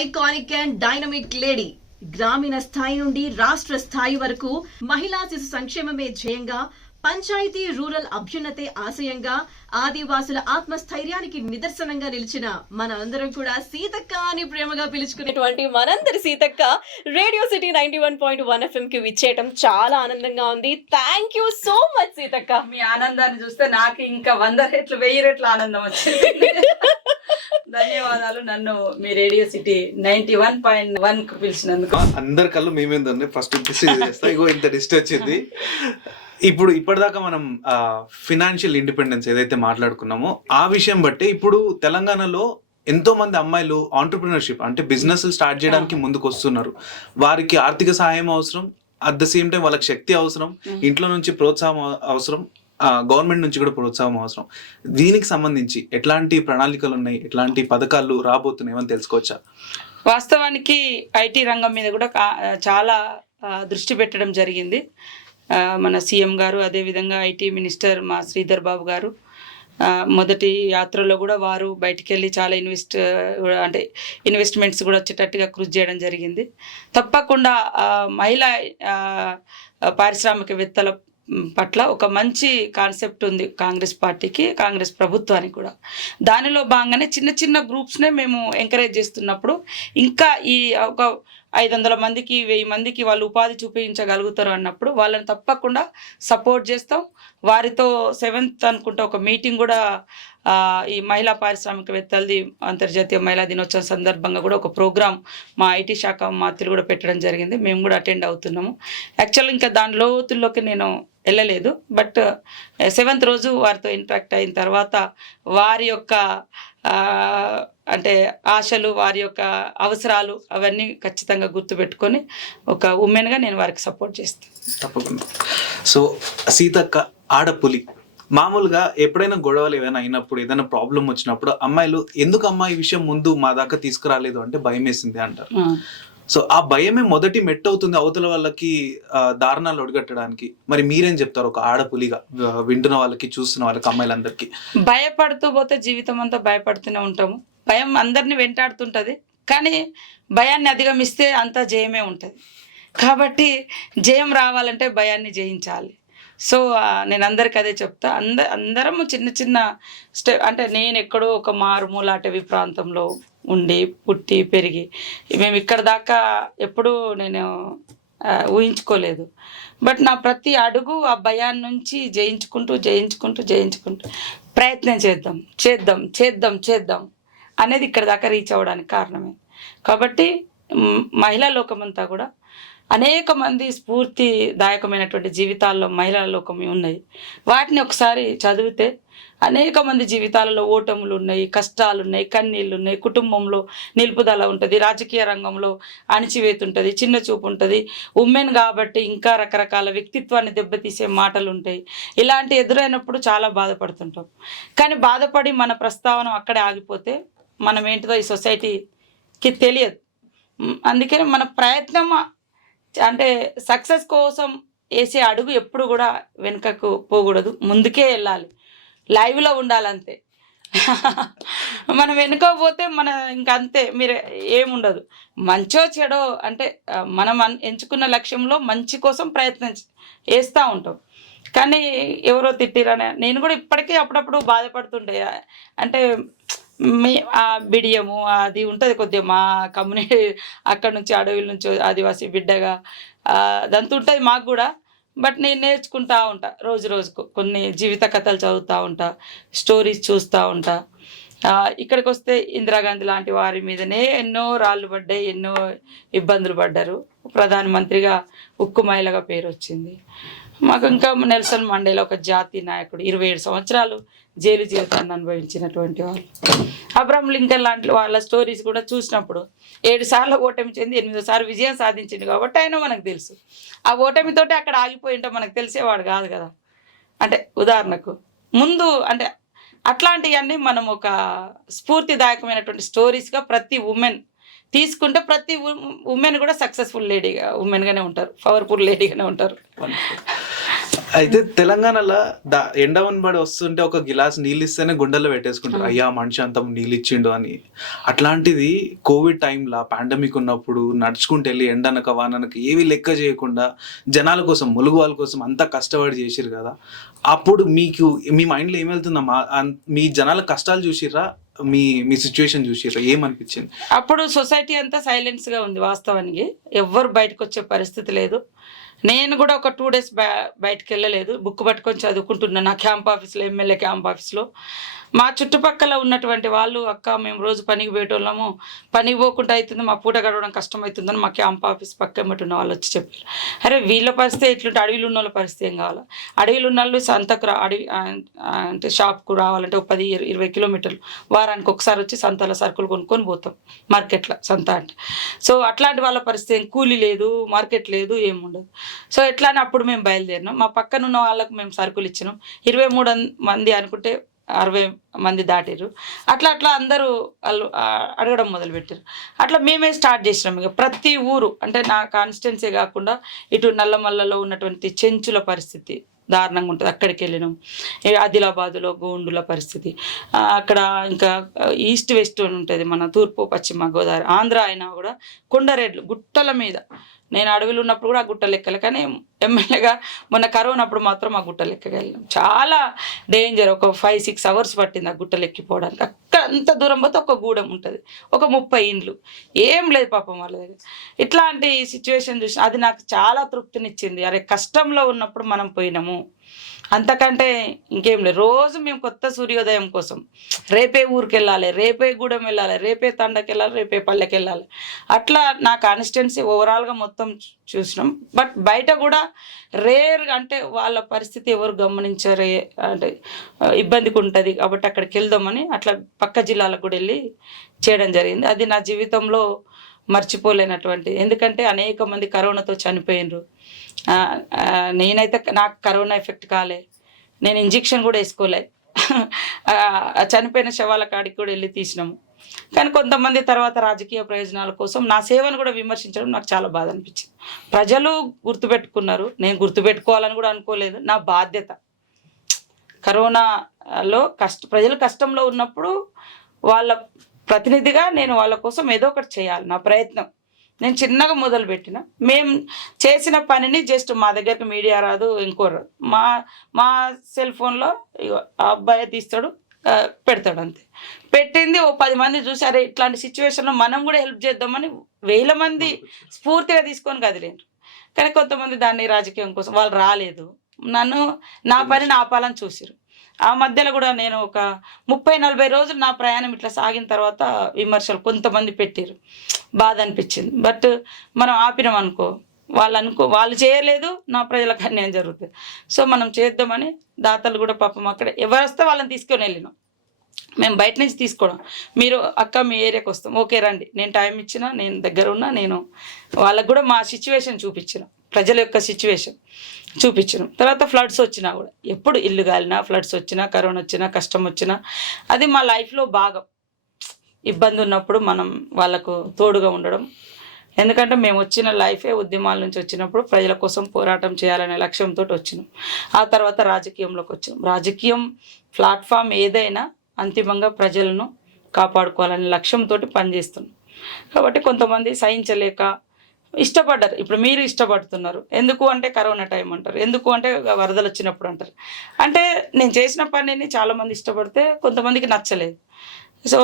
Iconic and dynamic lady. గ్రామీణ స్థాయి నుండి రాష్ట్ర స్థాయి వరకు మహిళా శిశు సంక్షేమమే ధ్యేయంగా, పంచాయతీ రూరల్ అభ్యున్నతే ఆశయంగా, ఆదివాసుల ఆత్మస్థైర్యానికి నిదర్శనంగా నిలిచిన మన అందరం కూడా సీతక్క అని ప్రేమగా పిలుచుకునేటువంటి మనందరి సీతక్క రేడియో సిటీ 91.1 FM కి విచ్చేయటం చాలా ఆనందంగా ఉంది. Thank you so much Seethakka. మీ ఆనందాన్ని చూస్తే నాకు ఇంకా 100 రెట్లు 1000 రెట్ల ఆనందం వచ్చింది. ధన్యవాదాలు నన్ను మీ రేడియో సిటీ 91.1 కు పిలిచినందుకు. అందరి కళ్ళు మేమేందండి ఫస్ట్ చేస్తా ఇగో ఇంత డిస్ట్ వచ్చింది. ఇప్పుడు ఇప్పటిదాకా మనం ఫినాన్షియల్ ఇండిపెండెన్స్ ఏదైతే మాట్లాడుకున్నామో ఆ విషయం బట్టి ఇప్పుడు తెలంగాణలో ఎంతో మంది అమ్మాయిలు ఆంటర్ప్రినర్షిప్ అంటే బిజినెస్ స్టార్ట్ చేయడానికి ముందుకు వస్తున్నారు. వారికి ఆర్థిక సహాయం అవసరం, అట్ ద సేమ్ టైం వాళ్ళకి శక్తి అవసరం, ఇంట్లో నుంచి ప్రోత్సాహం అవసరం, గవర్నమెంట్ నుంచి కూడా ప్రోత్సాహం అవసరం. దీనికి సంబంధించి ఎట్లాంటి ప్రణాళికలు ఉన్నాయి, ఎట్లాంటి పథకాలు రాబోతున్నాయి అని తెలుసుకోవచ్చా? వాస్తవానికి ఐటీ రంగం మీద కూడా చాలా దృష్టి పెట్టడం జరిగింది. మన సీఎం గారు, అదేవిధంగా ఐటీ మినిస్టర్ మా శ్రీధర్ బాబు గారు మొదటి యాత్రలో కూడా వారు బయటికి వెళ్ళి చాలా ఇన్వెస్ట్మెంట్స్ కూడా వచ్చేటట్టుగా కృషి చేయడం జరిగింది. తప్పకుండా మహిళా పారిశ్రామికవేత్తల పట్ల ఒక మంచి కాన్సెప్ట్ ఉంది కాంగ్రెస్ పార్టీకి, కాంగ్రెస్ ప్రభుత్వానికి కూడా. దానిలో భాగంగానే చిన్న చిన్న గ్రూప్స్నే మేము ఎంకరేజ్ చేస్తున్నప్పుడు ఇంకా ఈ ఒక 500 మందికి 1000 మందికి వాళ్ళు ఉపాధి చూపించగలుగుతారు అన్నప్పుడు వాళ్ళని తప్పకుండా సపోర్ట్ చేస్తాం. వారితో 7th అనుకుంటా ఒక మీటింగ్ కూడా ఈ మహిళా పారిశ్రామికవేత్తలది అంతర్జాతీయ మహిళా దినోత్సవం సందర్భంగా కూడా ఒక ప్రోగ్రామ్ మా ఐటీ శాఖ మంత్రి కూడా పెట్టడం జరిగింది. మేము కూడా అటెండ్ అవుతున్నాము. యాక్చువల్ ఇంకా దాని లోతుల్లోకి నేను వెళ్ళలేదు, బట్ 7th రోజు వారితో ఇంటరాక్ట్ అయిన తర్వాత వారి యొక్క అంటే ఆశలు, వారి యొక్క అవసరాలు అవన్నీ ఖచ్చితంగా గుర్తుపెట్టుకొని ఒక ఉమెన్గా నేను వారికి సపోర్ట్ చేస్తాను. తప్పకుండా. సో సీతక్క ఆడపులి, మామూలుగా ఎప్పుడైనా గొడవలు ఏమైనా అయినప్పుడు, ఏదైనా ప్రాబ్లం వచ్చినప్పుడు అమ్మాయిలు ఎందుకు అమ్మాయి విషయం ముందు మా దాకా తీసుకురాలేదు అంటే భయం వేసింది అంటారు. సో ఆ భయమే మొదటి మెట్టు అవుతుంది అవతల వాళ్ళకి దారుణాలు ఒడిగట్టడానికి. మరి మీరేం చెప్తారు ఒక ఆడపులిగా వింటున్న వాళ్ళకి, చూస్తున్న వాళ్ళకి, అమ్మాయిలందరికీ? భయపడుతూ పోతే జీవితం అంతా భయపడుతూనే ఉంటాము. భయం అందరినీ వెంటాడుతుంటుంది, కానీ భయాన్ని అధిగమిస్తే అంతా జయమే ఉంటుంది. కాబట్టి జయం రావాలంటే భయాన్ని జయించాలి. సో నేను అందరికి అదే చెప్తా. అందరము చిన్న చిన్న అంటే నేను ఎక్కడో ఒక మారుమూల అటవీ ప్రాంతంలో ఉండి పుట్టి పెరిగి మేము ఇక్కడ దాకా ఎప్పుడూ నేను ఊహించుకోలేదు. బట్ నా ప్రతి అడుగు ఆ భయాన్ని నుంచి జయించుకుంటూ ప్రయత్నం చేద్దాం అనేది ఇక్కడ దాకా రీచ్ అవ్వడానికి కారణమే. కాబట్టి మహిళా లోకమంతా కూడా అనేక మంది స్ఫూర్తిదాయకమైనటువంటి జీవితాల్లో మహిళల లోకం ఉన్నాయి. వాటిని ఒకసారి చదివితే అనేక మంది జీవితాలలో ఓటములు ఉన్నాయి, కష్టాలు ఉన్నాయి, కన్నీళ్ళు ఉన్నాయి, కుటుంబంలో నిలుపుదల ఉంటుంది, రాజకీయ రంగంలో అణిచివేత ఉంటుంది, చిన్న చూపు ఉంటుంది, ఉమెన్ కాబట్టి ఇంకా రకరకాల వ్యక్తిత్వాన్ని దెబ్బతీసే మాటలు ఉంటాయి. ఇలాంటి ఎదురైనప్పుడు చాలా బాధపడుతుంటాం. కానీ బాధపడి మన ప్రస్తావన అక్కడే ఆగిపోతే మనం ఏంటిదో ఈ సొసైటీకి తెలియదు. అందుకని మన ప్రయత్నం అంటే సక్సెస్ కోసం వేసే అడుగు ఎప్పుడు కూడా వెనుకకు పోకూడదు, ముందుకే వెళ్ళాలి, లైవ్లో ఉండాలంతే. మనం వెనుకపోతే మన ఇంకంతే, మీరు ఏముండదు. మంచో చెడో అంటే మనం ఎంచుకున్న లక్ష్యంలో మంచి కోసం ప్రయత్నం చేస్తూ ఉంటాం. కానీ ఎవరో తిట్టిరనే నేను కూడా ఇప్పటికీ అప్పుడప్పుడు బాధపడుతుండే. అంటే ఆ బిడియము అది ఉంటుంది కొద్దిగా మా కమ్యూనిటీ, అక్కడ నుంచి అడవుల నుంచి ఆదివాసీ బిడ్డగా అదంతా ఉంటుంది మాకు కూడా. బట్ నేను నేర్చుకుంటూ ఉంటా, రోజుకు కొన్ని జీవిత కథలు చదువుతూ ఉంటా, స్టోరీస్ చూస్తూ ఉంటా. ఇక్కడికి వస్తే ఇందిరాగాంధీ లాంటి వారి మీదనే ఎన్నో రాళ్ళు పడ్డాయి, ఎన్నో ఇబ్బందులు పడ్డారు. ప్రధానమంత్రిగా ఉక్కు మహిళగా పేరు వచ్చింది మాకు. ఇంకా నెల్సన్ మండేలా ఒక జాతీయ నాయకుడు, 27 సంవత్సరాలు జైలు జీవితాన్ని అనుభవించినటువంటి వాళ్ళు. అబ్రహం లింకన్ లాంటి వాళ్ళ స్టోరీస్ కూడా చూసినప్పుడు 7 సార్లు ఓటమి చెంది 8వ సారి విజయం సాధించింది కాబట్టి ఆయన మనకు తెలుసు. ఆ ఓటమితోటి అక్కడ ఆగిపోయి ఉంటే మనకు తెలిసేవాడు కాదు కదా. అంటే ఉదాహరణకు ముందు అంటే అట్లాంటివన్నీ మనం ఒక స్ఫూర్తిదాయకమైనటువంటి స్టోరీస్గా ప్రతి ఉమెన్ తీసుకుంటే ప్రతి ఉమెన్ కూడా సక్సెస్ఫుల్ లేడీగా ఉమెన్గానే ఉంటారు, పవర్ఫుల్ లేడీగానే ఉంటారు. అయితే తెలంగాణలో ఎండవనబడి వస్తుంటే ఒక గిలాస్ నీళ్ళు ఇస్తేనే గుండెల్లో పెట్టేసుకుంటారు, అయ్యా మనిషి అంత నీళ్ళు ఇచ్చిండు అని. అట్లాంటిది కోవిడ్ టైంలో పాండమిక్ ఉన్నప్పుడు నడుచుకుంటూ వెళ్ళి ఎండనక వాననక ఏవి లెక్క చేయకుండా జనాల కోసం, ములుగు వాళ్ళ కోసం అంతా కష్టపడి చేసిరు కదా. అప్పుడు మీకు మీ మైండ్లో ఏమెళ్తుందమ్మా? మీ జనాల కష్టాలు చూసిర్రా, మీ మీ సిచ్యువేషన్ చూసిర్రా, ఏమనిపించింది? అప్పుడు సొసైటీ అంతా సైలెన్స్గా ఉంది వాస్తవానికి, ఎవ్వరు బయటకు వచ్చే పరిస్థితి లేదు. నేను కూడా ఒక 2 days బయటకు వెళ్ళలేదు, బుక్ పట్టుకొని చదువుకుంటున్నా నా క్యాంప్ ఆఫీస్లో, ఎమ్మెల్యే క్యాంప్ ఆఫీస్లో. మా చుట్టుపక్కల ఉన్నటువంటి వాళ్ళు, అక్క మేము రోజు పనికి పోయేటోళ్ళము, పనికి పోకుండా అవుతుంది, మా పూట గడవడం కష్టం అవుతుందని మా క్యాంప్ ఆఫీస్ పక్కన ఉన్న వాళ్ళు వచ్చి చెప్పారు. అరే వీళ్ళ పరిస్థితి ఇట్లుంటే అడవిలో ఉన్న వాళ్ళ పరిస్థితి ఏం కావాలి? అడవిలో ఉన్న వాళ్ళు సంతకు అడవి అంటే షాప్కు రావాలంటే ఒక 10-20 కిలోమీటర్లు, వారానికి ఒకసారి వచ్చి సంతలో సరుకులు కొనుక్కొని పోతాం మార్కెట్లో, సంత అంటే. సో అట్లాంటి వాళ్ళ పరిస్థితి ఏం, కూలీ లేదు, మార్కెట్ లేదు, ఏముండదు. సో ఎట్లా అని అప్పుడు మేము బయలుదేరినాం. మా పక్కన ఉన్న వాళ్ళకు మేము సరుకులు ఇచ్చినాం. 23 మంది అనుకుంటే 60 మంది దాటిరు. అట్లా అట్లా అందరూ వాళ్ళు అడగడం మొదలుపెట్టారు. అట్లా మేమే స్టార్ట్ చేసినాం. ఇక ప్రతి ఊరు అంటే నా కాన్స్టిట్యున్సీ కాకుండా ఇటు నల్లమల్లలో ఉన్నటువంటి చెంచుల పరిస్థితి దారుణంగా ఉంటుంది, అక్కడికి వెళ్ళినాం. ఆదిలాబాదులో గోండుల పరిస్థితి, అక్కడ ఇంకా ఈస్ట్ వెస్ట్ ఉంటుంది మన తూర్పు పశ్చిమ గోదావరి, ఆంధ్ర అయినా కూడా కొండరేడ్లు గుట్టల మీద. నేను అడవిలో ఉన్నప్పుడు కూడా ఆ గుట్ట లెక్కలు, కానీ ఎమ్మెల్యేగా మొన్న కరోనా అప్పుడు మాత్రం ఆ గుట్ట లెక్కగా వెళ్ళాం. చాలా డేంజర్, ఒక 5-6 hours పట్టింది ఆ గుట్టలు ఎక్కిపోవడానికి. అక్కడ అంత దూరం పోతే ఒక గూడెం ఉంటుంది, ఒక 30 ఇండ్లు, ఏం లేదు పాపం వాళ్ళ దగ్గర. ఇట్లాంటి సిచ్యువేషన్ చూసి అది నాకు చాలా తృప్తినిచ్చింది. అరే కష్టంలో ఉన్నప్పుడు మనం పోయినాము, అంతకంటే ఇంకేం లేదు. రోజు మేము కొత్త సూర్యోదయం కోసం రేపే ఊరికి వెళ్ళాలి, రేపే గూడెం వెళ్ళాలి, రేపే తండకి వెళ్ళాలి, రేపే పల్లెకి వెళ్ళాలి. అట్లా నా కాన్స్టిట్యున్సీ ఓవరాల్గా మొత్తం చూసినాం. బట్ బయట కూడా రేర్గా అంటే వాళ్ళ పరిస్థితి ఎవరు గమనించరే, అంటే ఇబ్బందికి ఉంటుంది కాబట్టి అక్కడికి వెళ్దామని అట్లా పక్క జిల్లాలకు కూడా వెళ్ళి చేయడం జరిగింది. అది నా జీవితంలో మర్చిపోలేనటువంటి, ఎందుకంటే అనేక మంది కరోనాతో చనిపోయినరు. నేనైతే నాకు కరోనా ఎఫెక్ట్ కాలే, నేను ఇంజెక్షన్ కూడా వేసుకోలే. చనిపోయిన శవాల కాడికి కూడా వెళ్ళి తీసినాము. కానీ కొంతమంది తర్వాత రాజకీయ ప్రయోజనాల కోసం నా సేవను కూడా విమర్శించడం నాకు చాలా బాధ అనిపించింది. ప్రజలు గుర్తుపెట్టుకున్నారు, నేను గుర్తుపెట్టుకోవాలని కూడా అనుకోలేదు. నా బాధ్యత కరోనాలో ప్రజలు కష్టంలో ఉన్నప్పుడు వాళ్ళ ప్రతినిధిగా నేను వాళ్ళ కోసం ఏదో ఒకటి చేయాలి. నా ప్రయత్నం నేను చిన్నగా మొదలుపెట్టిన. మేము చేసిన పనిని జస్ట్ మా దగ్గరకు మీడియా రాదు, ఇంకోరు మా సెల్ ఫోన్లో ఆ అబ్బాయి తీస్తాడు, పెడతాడు, అంతే. పెట్టింది ఓ 10 మంది చూసి అరే ఇట్లాంటి సిచ్యువేషన్లో మనం కూడా హెల్ప్ చేద్దామని 1000 మంది స్ఫూర్తిగా తీసుకొని కదిలేరు. కానీ కొంతమంది దాన్ని రాజకీయం కోసం వాళ్ళు రాలేదు, నన్ను నా పనిని ఆపాలని చూసిరు. ఆ మధ్యలో కూడా నేను ఒక 30-40 రోజులు నా ప్రయాణం ఇట్లా సాగిన తర్వాత విమర్శలు కొంతమంది పెట్టారు, బాధ అనిపించింది. బట్ మనం ఆపినాం అనుకో, వాళ్ళు చేయలేదు, నా ప్రజలకు అన్యాయం జరుగుతుంది. సో మనం చేద్దామని దాతలు కూడా పాపం అక్కడ ఎవరు వస్తే వాళ్ళని తీసుకొని వెళ్ళినాం. మేము బయట నుంచి తీసుకోవడం, మీరు అక్క మీ ఏరియాకి వస్తాం, ఓకే రండి, నేను టైం ఇచ్చినా, నేను దగ్గర ఉన్నా, నేను వాళ్ళకు కూడా మా సిచ్యువేషన్ చూపించిన, ప్రజల యొక్క సిచ్యువేషన్ చూపించడం. తర్వాత ఫ్లడ్స్ వచ్చినా కూడా, ఎప్పుడు ఇల్లు కాలినా, ఫ్లడ్స్ వచ్చినా, కరోనా వచ్చినా, కష్టం వచ్చినా, అది మా లైఫ్లో భాగం. ఇబ్బంది ఉన్నప్పుడు మనం వాళ్ళకు తోడుగా ఉండడం. ఎందుకంటే మేము వచ్చిన లైఫే ఉద్యమాల నుంచి వచ్చినప్పుడు ప్రజల కోసం పోరాటం చేయాలనే లక్ష్యంతో వచ్చినాం. ఆ తర్వాత రాజకీయంలోకి వచ్చినాం. రాజకీయం ప్లాట్ఫామ్ ఏదైనా అంతిమంగా ప్రజలను కాపాడుకోవాలనే లక్ష్యంతో పనిచేస్తున్నాం. కాబట్టి కొంతమంది సహించలేక ఇష్టపడ్డారు. ఇప్పుడు మీరు ఇష్టపడుతున్నారు, ఎందుకు అంటే కరోనా టైం అంటారు, ఎందుకు అంటే వరదలు వచ్చినప్పుడు అంటారు. అంటే నేను చేసిన పనిని చాలామంది ఇష్టపడితే కొంతమందికి నచ్చలేదు. సో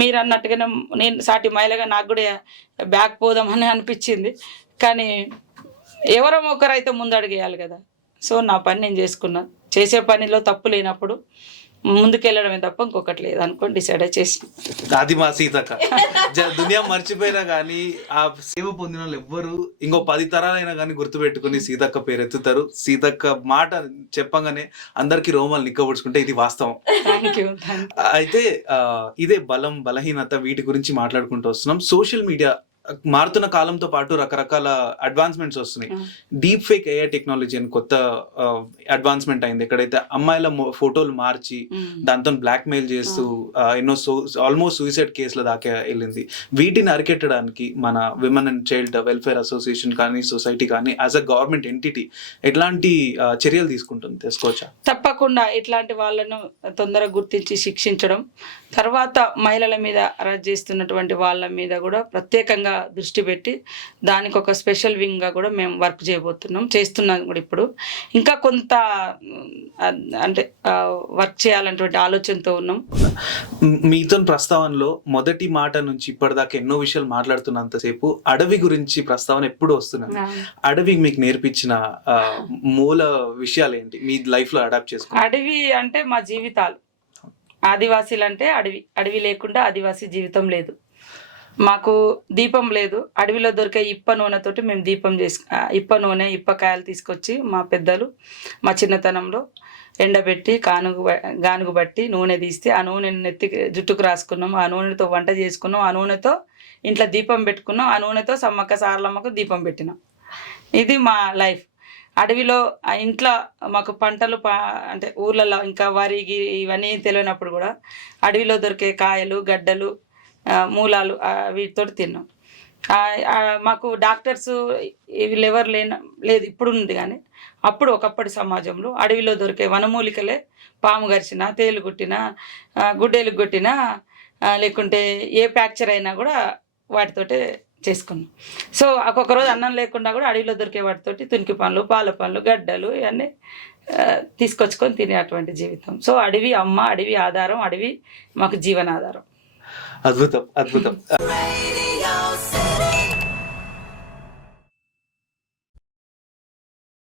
మీరు అన్నట్టుగానే నేను సాటి మహిళగా నాకు కూడా బ్యాక్ పోదామని అనిపించింది. కానీ ఎవరో ఒకరైతే ముందు అడిగేయాలి కదా. సో నా పని నేను చేసుకున్నా. చేసే పనిలో తప్పు లేనప్పుడు ముందుకెళ్ళడమే తప్ప ఇంకొకటి లేదు అనుకోని డిసైడ్ చేసి అది మా సీతక్క. దునియా మర్చిపోయినా కానీ ఆ సేవ పొందిన వాళ్ళు ఎవ్వరు ఇంకో 10 తరాలైనా కానీ గుర్తుపెట్టుకుని సీతక్క పేరు ఎత్తుతారు. సీతక్క మాట చెప్పంగానే అందరికి రోమాలు నిక్కబడుచుకుంటే ఇది వాస్తవం. అయితే ఇదే బలం బలహీనత వీటి గురించి మాట్లాడుకుంటూ వస్తున్నాం. సోషల్ మీడియా మారుతున్న కాలంతో పాటు రకరకాల అడ్వాన్స్మెంట్స్ వస్తున్నాయి. డీప్ ఫేక్ ఏఐ టెక్నాలజీ అని కొత్త అడ్వాన్స్మెంట్ అయింది. ఎక్కడైతే అమ్మాయిల ఫోటోలు మార్చి దాంతో బ్లాక్ మెయిల్ చేస్తూ ఎన్నో ఆల్మోస్ట్ సూసైడ్ కేసుల దాకా వెళ్ళింది. వీటిని అరికెట్టడానికి మన women and child welfare association కానీ సొసైటీ కానీ యాజ్ అ గవర్నమెంట్ ఎంటిటీ ఎట్లాంటి చర్యలు తీసుకోవచ్చా? తప్పకుండా ఇట్లాంటి వాళ్ళను తొందరగా గుర్తించి శిక్షించడం, తర్వాత మహిళల మీద అరెస్ట్ చేస్తున్నటువంటి వాళ్ళ మీద కూడా ప్రత్యేకంగా దృష్టి పెట్టి దానికి ఒక స్పెషల్ వింగ్గా కూడా మేము వర్క్ చేస్తున్నాం కూడా. ఇప్పుడు ఇంకా కొంత అంటే వర్క్ చేయాలన్నటువంటి ఆలోచనతో ఉన్నాం. మీతో ప్రస్తావనలో మొదటి మాట నుంచి ఇప్పటిదాకా ఎన్నో విషయాలు మాట్లాడుతున్నంతసేపు అడవి గురించి ప్రస్తావన ఎప్పుడు వస్తున్నాను. అడవి మీకు నేర్పించిన మూల విషయాలు ఏంటి మీ లైఫ్ లో అడాప్ట్ చేసుకో? అడవి అంటే మా జీవితాలు. ఆదివాసీలు అంటే అడవి లేకుండా ఆదివాసీ జీవితం లేదు. మాకు దీపం లేదు. అడవిలో దొరికే ఇప్ప నూనెతోటి మేము దీపం ఇప్ప నూనె, ఇప్పకాయలు తీసుకొచ్చి మా పెద్దలు మా చిన్నతనంలో ఎండబెట్టి గానుగు బట్టి నూనె తీస్తే ఆ నూనె జుట్టుకు రాసుకున్నాం. ఆ నూనెతో వంట చేసుకున్నాం. ఆ నూనెతో ఇంట్లో దీపం పెట్టుకున్నాం. ఆ నూనెతో సమ్మక్క సారలమ్మకు దీపం పెట్టినాం. ఇది మా లైఫ్. అడవిలో ఇంట్లో మాకు పంటలు అంటే ఊర్లలో ఇంకా వరి ఇవన్నీ తెలియనప్పుడు కూడా అడవిలో దొరికే కాయలు, గడ్డలు, మూలాలు వీటితో తిన్నాం. మాకు డాక్టర్స్ వీళ్ళెవరు లేదు, ఇప్పుడు ఉంది. కానీ అప్పుడు ఒకప్పటి సమాజంలో అడవిలో దొరికే వనమూలికలే పాము గరిచినా, తేలు కుట్టినా, గుడ్డేలు కొట్టినా, లేకుంటే ఏ ఫ్రాక్చర్ అయినా కూడా వాటితోటే చేసుకున్నాం. సో ఒక్కొక్క రోజు అన్నం లేకుండా కూడా అడవిలో దొరికే వాటితోటి తునికి పండ్లు, పాల పండ్లు, గడ్డలు ఇవన్నీ తీసుకొచ్చుకొని తినేటువంటి జీవితం. సో అడవి అమ్మ, అడవి ఆధారం, అడవి మాకు జీవనాధారం. అద్భుతం.